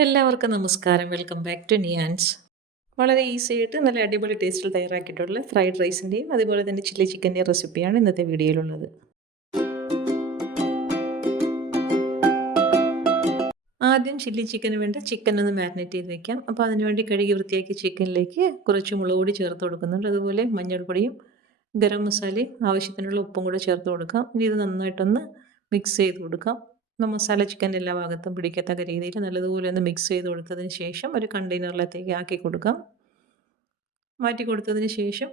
എല്ലാവർക്കും നമസ്കാരം. Welcome back to Niyans. വളരെ ഈസി ആയിട്ട് നല്ല അടിപൊളി ടേസ്റ്റിൽ തയ്യാറാക്കിയിട്ടുള്ള ഫ്രൈഡ് റൈസിൻ്റെയും അതുപോലെ തന്നെ ചില്ലി ചിക്കൻ്റെയും റെസിപ്പിയാണ് ഇന്നത്തെ വീഡിയോയിലുള്ളത്. ആദ്യം ചില്ലി ചിക്കന് വേണ്ട ചിക്കൻ ഒന്ന് മാരിനേറ്റ് ചെയ്ത് വെക്കാം. അപ്പോൾ അതിനുവേണ്ടി കഴുകി വൃത്തിയാക്കി ചിക്കനിലേക്ക് കുറച്ച് മുളക് പൊടി ചേർത്ത് കൊടുക്കുന്നുണ്ട്. അതുപോലെ മഞ്ഞൾപ്പൊടിയും ഗരം മസാലയും ആവശ്യത്തിനുള്ള ഉപ്പും കൂടെ ചേർത്ത് കൊടുക്കാം. ഇനി ഇത് നന്നായിട്ടൊന്ന് മിക്സ് ചെയ്ത് കൊടുക്കാം. മസാല ചിക്കൻ്റെ എല്ലാ ഭാഗത്തും പിടിക്കത്തക്ക രീതിയിൽ നല്ലതുപോലെ ഒന്ന് മിക്സ് ചെയ്ത് കൊടുത്തതിന് ശേഷം ഒരു കണ്ടെയ്നറിലേക്ക് ആക്കി കൊടുക്കാം. മാറ്റി കൊടുത്തതിന് ശേഷം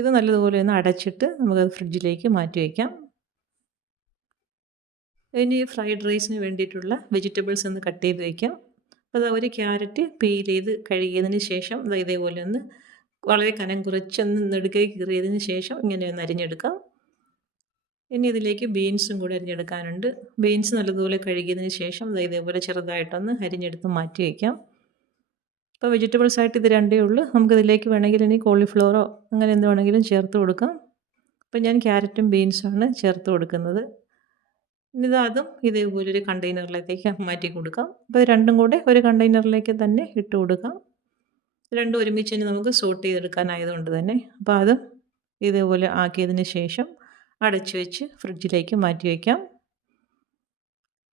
ഇത് നല്ലതുപോലെ ഒന്ന് അടച്ചിട്ട് നമുക്കത് ഫ്രിഡ്ജിലേക്ക് മാറ്റി വയ്ക്കാം. ഇനി ഫ്രൈഡ് റൈസിന് വേണ്ടിയിട്ടുള്ള വെജിറ്റബിൾസ് ഒന്ന് കട്ട് ചെയ്ത് വയ്ക്കാം. അപ്പോൾ അത് ഒരു ക്യാരറ്റ് പീൽ ചെയ്ത് കഴുകിയതിന് ശേഷം ഇതേപോലെ ഒന്ന് വളരെ കനം കുറച്ചൊന്ന് നെടുകെ കീറിയതിന് ശേഷം ഇങ്ങനെ ഒന്ന് അരിഞ്ഞെടുക്കാം. ഇനി ഇതിലേക്ക് ബീൻസും കൂടി അരിഞ്ഞെടുക്കാനുണ്ട്. ബീൻസ് നല്ലതുപോലെ കഴുകിയതിന് ശേഷം ഇതേപോലെ ചെറുതായിട്ടൊന്ന് അരിഞ്ഞെടുത്ത് മാറ്റി വയ്ക്കാം. ഇപ്പോൾ വെജിറ്റബിൾസ് ആയിട്ട് ഇത് രണ്ടേ ഉള്ളൂ. നമുക്കിതിലേക്ക് വേണമെങ്കിൽ ഇനി കോളിഫ്ലവറോ അങ്ങനെ എന്ത് വേണമെങ്കിലും ചേർത്ത് കൊടുക്കാം. അപ്പോൾ ഞാൻ ക്യാരറ്റും ബീൻസുമാണ് ചേർത്ത് കൊടുക്കുന്നത്. ഇനി അതും ഇതേപോലൊരു കണ്ടെയ്നറിലേക്ക് മാറ്റി കൊടുക്കാം. അപ്പോൾ രണ്ടും കൂടെ ഒരു കണ്ടെയ്നറിലേക്ക് തന്നെ ഇട്ട് കൊടുക്കാം. രണ്ടും ഒരുമിച്ച് തന്നെ നമുക്ക് സോട്ട് ചെയ്തെടുക്കാനായതുകൊണ്ട് തന്നെ അപ്പോൾ അതും ഇതേപോലെ ആക്കിയതിന് ശേഷം അടച്ചു വെച്ച് ഫ്രിഡ്ജിലേക്ക് മാറ്റി വയ്ക്കാം.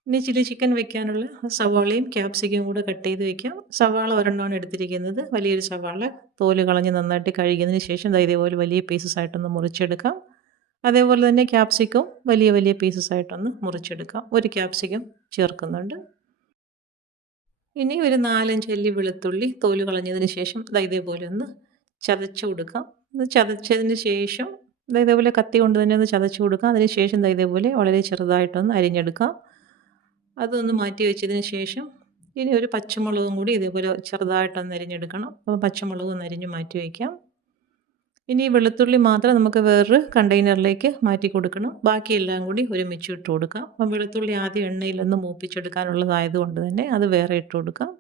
ഇനി ചില്ലി ചിക്കൻ വെക്കാനുള്ള സവാളയും ക്യാപ്സിക്കും കൂടെ കട്ട് ചെയ്ത് വയ്ക്കാം. സവാള ഒരെണ്ണമാണ് എടുത്തിരിക്കുന്നത്. വലിയൊരു സവാള തോല് കളഞ്ഞ് നന്നായിട്ട് കഴുകിയതിന് ശേഷം ഇതേപോലെ വലിയ പീസസ് ആയിട്ടൊന്ന് മുറിച്ചെടുക്കാം. അതേപോലെ തന്നെ ക്യാപ്സിക്കം വലിയ വലിയ പീസസ് ആയിട്ടൊന്ന് മുറിച്ചെടുക്കാം. ഒരു ക്യാപ്സിക്കം ചേർക്കുന്നുണ്ട്. ഇനി ഒരു 4-5 അല്ലി വെളുത്തുള്ളി തോല് കളഞ്ഞതിന് ശേഷം ഇതേപോലെ ഒന്ന് ചതച്ച് കൊടുക്കാം. ഇത് ചതച്ചതിന് ശേഷം ഇതേപോലെ കത്തി കൊണ്ട് തന്നെ ഒന്ന് ചതച്ച് കൊടുക്കാം. അതിന് ശേഷം ഇതേപോലെ വളരെ ചെറുതായിട്ടൊന്ന് അരിഞ്ഞെടുക്കാം. അതൊന്ന് മാറ്റി വെച്ചതിന് ശേഷം ഇനി ഒരു പച്ചമുളകും കൂടി ഇതേപോലെ ചെറുതായിട്ടൊന്ന് അരിഞ്ഞെടുക്കണം. അപ്പോൾ പച്ചമുളകും ഒന്ന് അരിഞ്ഞ് മാറ്റി വയ്ക്കാം. ഇനി വെളുത്തുള്ളി മാത്രം നമുക്ക് വേറൊരു കണ്ടെയ്നറിലേക്ക് മാറ്റി കൊടുക്കണം. ബാക്കിയെല്ലാം കൂടി ഒരുമിച്ച് ഇട്ട് കൊടുക്കാം. അപ്പം വെളുത്തുള്ളി ആദ്യം എണ്ണയിലൊന്ന് മൂപ്പിച്ചെടുക്കാനുള്ളതായതുകൊണ്ട് തന്നെ അത് വേറെ ഇട്ട് കൊടുക്കാം.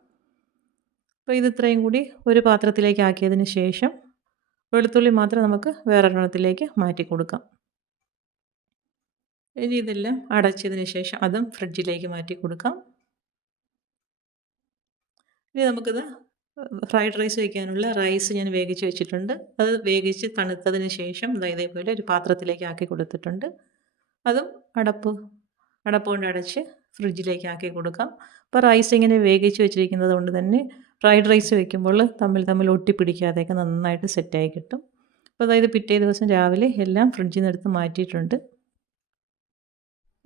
അപ്പോൾ ഇത് ഇത്രയും കൂടി ഒരു പാത്രത്തിലേക്ക് ആക്കിയതിന് ശേഷം വെളുത്തുള്ളി മാത്രം നമുക്ക് വേറൊരെണ്ണത്തിലേക്ക് മാറ്റി കൊടുക്കാം. ഇനി ഇതെല്ലാം അടച്ചതിന് ശേഷം അതും ഫ്രിഡ്ജിലേക്ക് മാറ്റി കൊടുക്കാം. ഇനി നമുക്കിത് ഫ്രൈഡ് റൈസ് വയ്ക്കാനുള്ള റൈസ് ഞാൻ വേവിച്ച് വെച്ചിട്ടുണ്ട്. അത് വേവിച്ച് തണുത്തതിന് ശേഷം ഇതേപോലെ ഒരു പാത്രത്തിലേക്ക് ആക്കി കൊടുത്തിട്ടുണ്ട്. അതും അടപ്പ് കൊണ്ട് അടച്ച് ഫ്രിഡ്ജിലേക്ക് ആക്കി കൊടുക്കാം. അപ്പോൾ റൈസ് ഇങ്ങനെ വേവിച്ച് വെച്ചിരിക്കുന്നത് കൊണ്ട് തന്നെ ഫ്രൈഡ് റൈസ് വയ്ക്കുമ്പോൾ തമ്മിൽ ഒട്ടിപ്പിടിക്കാതെയൊക്കെ നന്നായിട്ട് സെറ്റായി കിട്ടും. അപ്പോൾ അതായത് പിറ്റേ ദിവസം രാവിലെ എല്ലാം ഫ്രിഡ്ജിൽ നിന്ന് എടുത്ത് മാറ്റിയിട്ടുണ്ട്.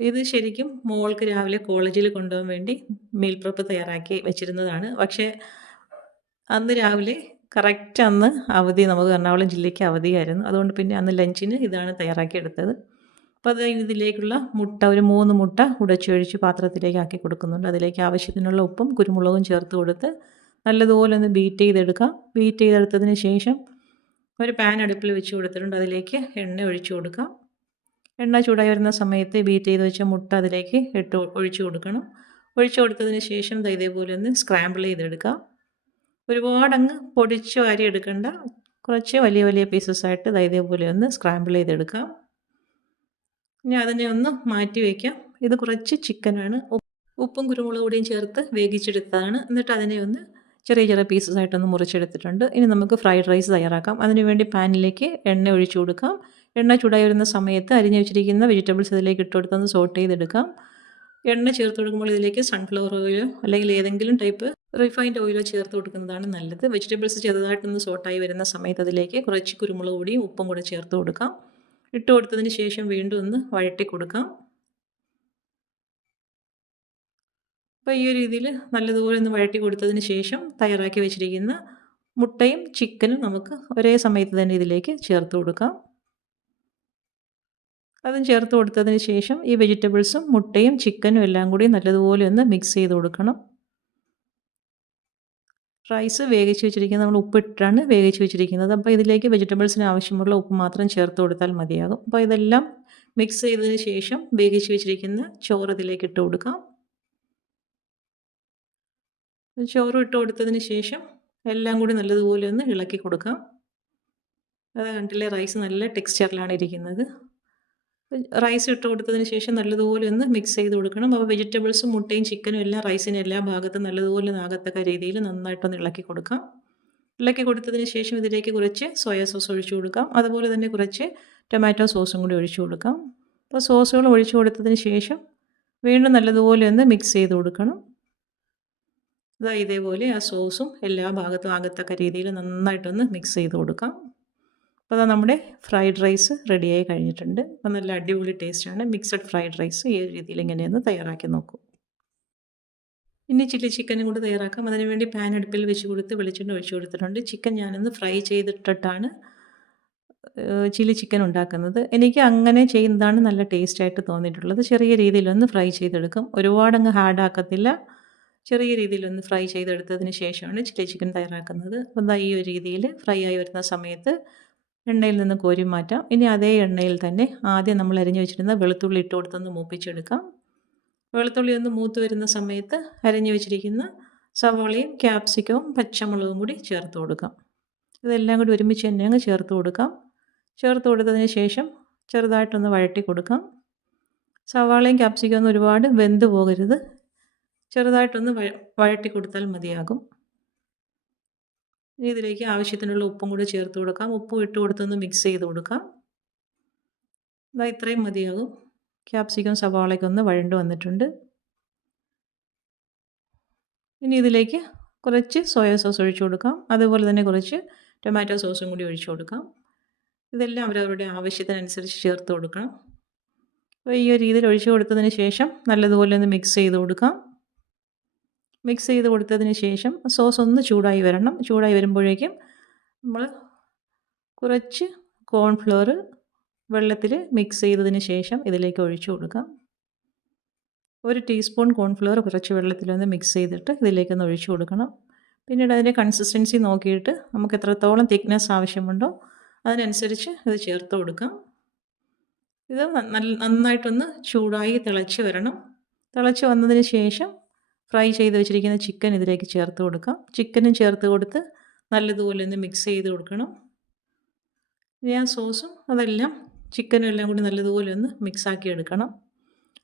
ഇത് ശരിക്കും മോൾക്ക് രാവിലെ കോളേജിൽ കൊണ്ടുപോകാൻ വേണ്ടി മീൽ പ്രിപ്പ് തയ്യാറാക്കി വെച്ചിരുന്നതാണ്. പക്ഷേ അന്ന് രാവിലെ കറക്റ്റ് അന്ന് അവധി, നമുക്ക് എറണാകുളം ജില്ലയ്ക്ക് അവധിയായിരുന്നു. അതുകൊണ്ട് പിന്നെ അന്ന് ലഞ്ചിന് ഇതാണ് തയ്യാറാക്കിയെടുത്തത്. അപ്പോൾ അത് ഇതിലേക്കുള്ള മുട്ട ഒരു 3 മുട്ട ഉടച്ചൊഴിച്ച് പാത്രത്തിലേക്ക് ആക്കി കൊടുക്കുന്നുണ്ട്. അതിലേക്ക് ആവശ്യത്തിനുള്ള ഉപ്പും കുരുമുളകും ചേർത്ത് കൊടുത്ത് നല്ലതുപോലെ ഒന്ന് ബീറ്റ് ചെയ്തെടുക്കാം. ബീറ്റ് ചെയ്തെടുത്തതിന് ശേഷം ഒരു പാൻ അടുപ്പിൽ വെച്ച് കൊടുത്തിട്ടുണ്ട്. അതിലേക്ക് എണ്ണ ഒഴിച്ചു കൊടുക്കാം. എണ്ണ ചൂടായി വരുന്ന സമയത്ത് ബീറ്റ് ചെയ്ത് വെച്ച മുട്ട അതിലേക്ക് ഒഴിച്ചു കൊടുക്കണം. ഒഴിച്ചു കൊടുത്തതിന് ശേഷം ഇതേപോലെ ഒന്ന് സ്ക്രാമ്പിൾ ചെയ്തെടുക്കാം. ഒരുപാടങ്ങ് പൊടിച്ച് വാരി എടുക്കേണ്ട, കുറച്ച് വലിയ വലിയ പീസസായിട്ട് ഇതേപോലെ ഒന്ന് സ്ക്രാമ്പിൾ ചെയ്തെടുക്കാം. ഇനി അതിനെ ഒന്ന് മാറ്റി വയ്ക്കാം. ഇത് കുറച്ച് ചിക്കനാണ്, ഉപ്പും കുരുമുളക് പൊടിയും ചേർത്ത് വേവിച്ചെടുത്തതാണ്. എന്നിട്ട് അതിനെ ഒന്ന് ചെറിയ ചെറിയ പീസസായിട്ടൊന്ന് മുറിച്ചെടുത്തിട്ടുണ്ട്. ഇനി നമുക്ക് ഫ്രൈഡ് റൈസ് തയ്യാറാക്കാം. അതിനുവേണ്ടി പാനിലേക്ക് എണ്ണ ഒഴിച്ചു കൊടുക്കാം. എണ്ണ ചൂടായി വരുന്ന സമയത്ത് അരിഞ്ഞു വെച്ചിരിക്കുന്ന വെജിറ്റബിൾസ് ഇതിലേക്ക് ഇട്ട് കൊടുത്തൊന്ന് സോട്ട് ചെയ്തെടുക്കാം. എണ്ണ ചേർത്ത് കൊടുക്കുമ്പോൾ ഇതിലേക്ക് സൺഫ്ലവർ ഓയിലോ അല്ലെങ്കിൽ ഏതെങ്കിലും ടൈപ്പ് റിഫൈൻഡ് ഓയിലോ ചേർത്ത് കൊടുക്കുന്നതാണ് നല്ലത്. വെജിറ്റബിൾസ് ചെറുതായിട്ടൊന്ന് സോട്ടായി വരുന്ന സമയത്ത് അതിലേക്ക് കുറച്ച് കുരുമുളക് പൊടിയും ഉപ്പും കൂടെ ചേർത്ത് കൊടുക്കാം. ഇട്ട് കൊടുത്തതിന് ശേഷം വീണ്ടും ഒന്ന് വഴറ്റി കൊടുക്കാം. അപ്പോൾ ഈ ഒരു രീതിയിൽ നല്ലതുപോലെ ഒന്ന് വഴറ്റി കൊടുത്തതിന് ശേഷം തയ്യാറാക്കി വെച്ചിരിക്കുന്ന മുട്ടയും ചിക്കനും നമുക്ക് ഒരേ സമയത്ത് തന്നെ ഇതിലേക്ക് ചേർത്ത് കൊടുക്കാം. അതും ചേർത്ത് കൊടുത്തതിന് ശേഷം ഈ വെജിറ്റബിൾസും മുട്ടയും ചിക്കനും എല്ലാം കൂടി നല്ലതുപോലെ ഒന്ന് മിക്സ് ചെയ്ത് കൊടുക്കണം. റൈസ് വേവിച്ച് വെച്ചിരിക്കുന്നത് നമ്മൾ ഉപ്പിട്ടാണ് വേവിച്ച് വെച്ചിരിക്കുന്നത്. അപ്പോൾ ഇതിലേക്ക് വെജിറ്റബിൾസിന് ആവശ്യമുള്ള ഉപ്പ് മാത്രം ചേർത്ത് കൊടുത്താൽ മതിയാകും. അപ്പോൾ ഇതെല്ലാം മിക്സ് ചെയ്തതിന് ശേഷം വേവിച്ച് വെച്ചിരിക്കുന്ന ചോറ് ഇതിലേക്ക് ഇട്ട് കൊടുക്കാം. ചോറ് ഇട്ട് കൊടുത്തതിന് ശേഷം എല്ലാം കൂടി നല്ലതുപോലെ ഒന്ന് ഇളക്കി കൊടുക്കാം. അത് കണ്ടില്ലേ, റൈസ് നല്ല ടെക്സ്ചറിലാണ് ഇരിക്കുന്നത്. റൈസ് ഇട്ട് കൊടുത്തതിന് ശേഷം നല്ലതുപോലെ ഒന്ന് മിക്സ് ചെയ്ത് കൊടുക്കണം. അപ്പോൾ വെജിറ്റബിൾസും മുട്ടയും ചിക്കനും എല്ലാം റൈസിൻ്റെ എല്ലാ ഭാഗത്തും നല്ലതുപോലെ ആകത്തക്ക രീതിയിൽ നന്നായിട്ടൊന്ന് ഇളക്കി കൊടുക്കാം. ഇളക്കി കൊടുത്തതിന് ശേഷം ഇതിലേക്ക് കുറച്ച് സോയാ സോസ് ഒഴിച്ചു കൊടുക്കാം. അതുപോലെ തന്നെ കുറച്ച് ടൊമാറ്റോ സോസും കൂടി ഒഴിച്ചു കൊടുക്കാം. അപ്പോൾ സോസുകൾ ഒഴിച്ചു കൊടുത്തതിന് ശേഷം വീണ്ടും നല്ലതുപോലെ ഒന്ന് മിക്സ് ചെയ്ത് കൊടുക്കണം. ഇതേപോലെ ആ സോസും എല്ലാ ഭാഗത്തും ആകത്തക്ക രീതിയിൽ നന്നായിട്ടൊന്ന് മിക്സ് ചെയ്ത് കൊടുക്കാം. അപ്പോൾ നമ്മുടെ ഫ്രൈഡ് റൈസ് റെഡിയായി കഴിഞ്ഞിട്ടുണ്ട്. അപ്പോൾ നല്ല അടിപൊളി ടേസ്റ്റാണ് മിക്സഡ് ഫ്രൈഡ് റൈസ്. ഈ രീതിയിൽ ഇങ്ങനെയൊന്ന് തയ്യാറാക്കി നോക്കൂ. ഇനി ചില്ലി ചിക്കനും കൂടി തയ്യാറാക്കാം. അതിനുവേണ്ടി പാൻ അടുപ്പിൽ വെച്ച് കൊടുത്ത് വെളിച്ചെണ്ണ ഒഴിച്ചു കൊടുത്തിട്ടുണ്ട്. ചിക്കൻ ഞാനൊന്ന് ഫ്രൈ ചെയ്തിട്ടിട്ടാണ് ചില്ലി ചിക്കൻ ഉണ്ടാക്കുന്നത്. എനിക്ക് അങ്ങനെ ചെയ്യുന്നതാണ് നല്ല ടേസ്റ്റായിട്ട് തോന്നിയിട്ടുള്ളത്. ചെറിയ രീതിയിലൊന്ന് ഫ്രൈ ചെയ്തെടുക്കും. ഒരുപാടങ്ങ് ഹാർഡാക്കത്തില്ല. ചെറിയ രീതിയിലൊന്ന് ഫ്രൈ ചെയ്തെടുത്തതിന് ശേഷമാണ് ചില്ലി ചിക്കൻ തയ്യാറാക്കുന്നത്. അപ്പോൾ ഈ ഒരു രീതിയിൽ ഫ്രൈ ആയി വരുന്ന സമയത്ത് എണ്ണയിൽ നിന്ന് കോരി മാറ്റാം. ഇനി അതേ എണ്ണയിൽ തന്നെ ആദ്യം നമ്മൾ അരിഞ്ഞു വെച്ചിരുന്ന വെളുത്തുള്ളി ഇട്ട് കൊടുത്തൊന്ന് മൂപ്പിച്ചെടുക്കാം. വെളുത്തുള്ളി ഒന്ന് മൂത്ത് വരുന്ന സമയത്ത് അരിഞ്ഞു വെച്ചിരിക്കുന്ന സവാളയും ക്യാപ്സിക്കവും പച്ചമുളകും കൂടി ചേർത്ത് കൊടുക്കാം. ഇതെല്ലാം കൂടി ഒരുമിച്ച് തന്നെ അങ്ങ് ചേർത്ത് കൊടുക്കാം. ചേർത്ത് കൊടുത്തതിന് ശേഷം ചെറുതായിട്ടൊന്ന് വഴറ്റി കൊടുക്കാം. സവാളയും ക്യാപ്സിക്കവും ഒന്നും ഒരുപാട് വെന്ത് പോകരുത്. ചെറുതായിട്ടൊന്ന് വഴറ്റി കൊടുത്താൽ മതിയാകും. ഇനി ഇതിലേക്ക് ആവശ്യത്തിനുള്ള ഉപ്പും കൂടി ചേർത്ത് കൊടുക്കാം. ഉപ്പും ഇട്ട് കൊടുത്തൊന്ന് മിക്സ് ചെയ്ത് കൊടുക്കാം. ഇത്രയും മതിയാകും. ക്യാപ്സിക്കം സവാളയൊക്കെ ഒന്ന് വഴണ്ട് വന്നിട്ടുണ്ട്. ഇനി ഇതിലേക്ക് കുറച്ച് സോയാ സോസ് ഒഴിച്ചു കൊടുക്കാം. അതുപോലെ തന്നെ കുറച്ച് ടൊമാറ്റോ സോസും കൂടി ഒഴിച്ചു കൊടുക്കാം. ഇതെല്ലാം അവരവരുടെ ആവശ്യത്തിനനുസരിച്ച് ചേർത്ത് കൊടുക്കണം. അപ്പോൾ ഈ ഒരു രീതിയിൽ ഒഴിച്ചു കൊടുത്തതിന് ശേഷം നല്ലതുപോലെ ഒന്ന് മിക്സ് ചെയ്ത് കൊടുക്കാം. മിക്സ് ചെയ്ത് കൊടുത്തതിന് ശേഷം സോസ് ഒന്ന് ചൂടായി വരണം. ചൂടായി വരുമ്പോഴേക്കും നമ്മൾ കുറച്ച് കോൺഫ്ലവർ വെള്ളത്തിൽ മിക്സ് ചെയ്തതിന് ശേഷം ഇതിലേക്ക് ഒഴിച്ചു കൊടുക്കാം. 1 ടീസ്പൂൺ കോൺഫ്ലവർ കുറച്ച് വെള്ളത്തിലൊന്ന് മിക്സ് ചെയ്തിട്ട് ഇതിലേക്കൊന്ന് ഒഴിച്ചു കൊടുക്കണം. പിന്നീട് അതിൻ്റെ കൺസിസ്റ്റൻസി നോക്കിയിട്ട് നമുക്ക് എത്രത്തോളം തിക്നെസ് ആവശ്യമുണ്ടോ അതിനനുസരിച്ച് ഇത് ചേർത്ത് കൊടുക്കാം. ഇത് നന്നായിട്ടൊന്ന് ചൂടായി തിളച്ച് വരണം. തിളച്ച് വന്നതിന് ശേഷം ഫ്രൈ ചെയ്ത് വെച്ചിരിക്കുന്ന ചിക്കൻ ഇതിലേക്ക് ചേർത്ത് കൊടുക്കാം. ചിക്കനും ചേർത്ത് കൊടുത്ത് നല്ലതുപോലെ ഒന്ന് മിക്സ് ചെയ്ത് കൊടുക്കണം. ഇനി ആ സോസും അതെല്ലാം ചിക്കനും എല്ലാം കൂടി നല്ലതുപോലെ ഒന്ന് മിക്സാക്കി എടുക്കണം.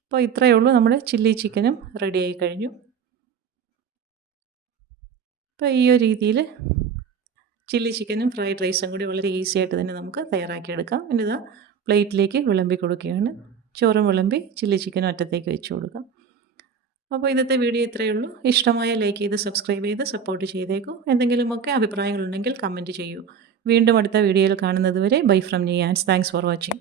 അപ്പോൾ ഇത്രയേ ഉള്ളൂ, നമ്മുടെ ചില്ലി ചിക്കനും റെഡിയായി കഴിഞ്ഞു. അപ്പോൾ ഈ ഒരു രീതിയിൽ ചില്ലി ചിക്കനും ഫ്രൈഡ് റൈസും കൂടി വളരെ ഈസി ആയിട്ട് തന്നെ നമുക്ക് തയ്യാറാക്കിയെടുക്കാം. ഇനി ഇതാ പ്ലേറ്റിലേക്ക് വിളമ്പി കൊടുക്കുകയാണ്. ചോറും വിളമ്പി ചില്ലി ചിക്കനും അറ്റത്തേക്ക് വെച്ച് കൊടുക്കാം. അപ്പോൾ ഇന്നത്തെ വീഡിയോ ഇത്രയേ ഉള്ളൂ. ഇഷ്ടമായ ലൈക്ക് ചെയ്ത് സബ്സ്ക്രൈബ് ചെയ്ത് സപ്പോർട്ട് ചെയ്തേക്കൂ. എന്തെങ്കിലുമൊക്കെ അഭിപ്രായങ്ങളുണ്ടെങ്കിൽ കമൻറ്റ് ചെയ്യൂ. വീണ്ടും അടുത്ത വീഡിയോയിൽ കാണുന്നത് വരെ bye from Niyans. Thanks for watching.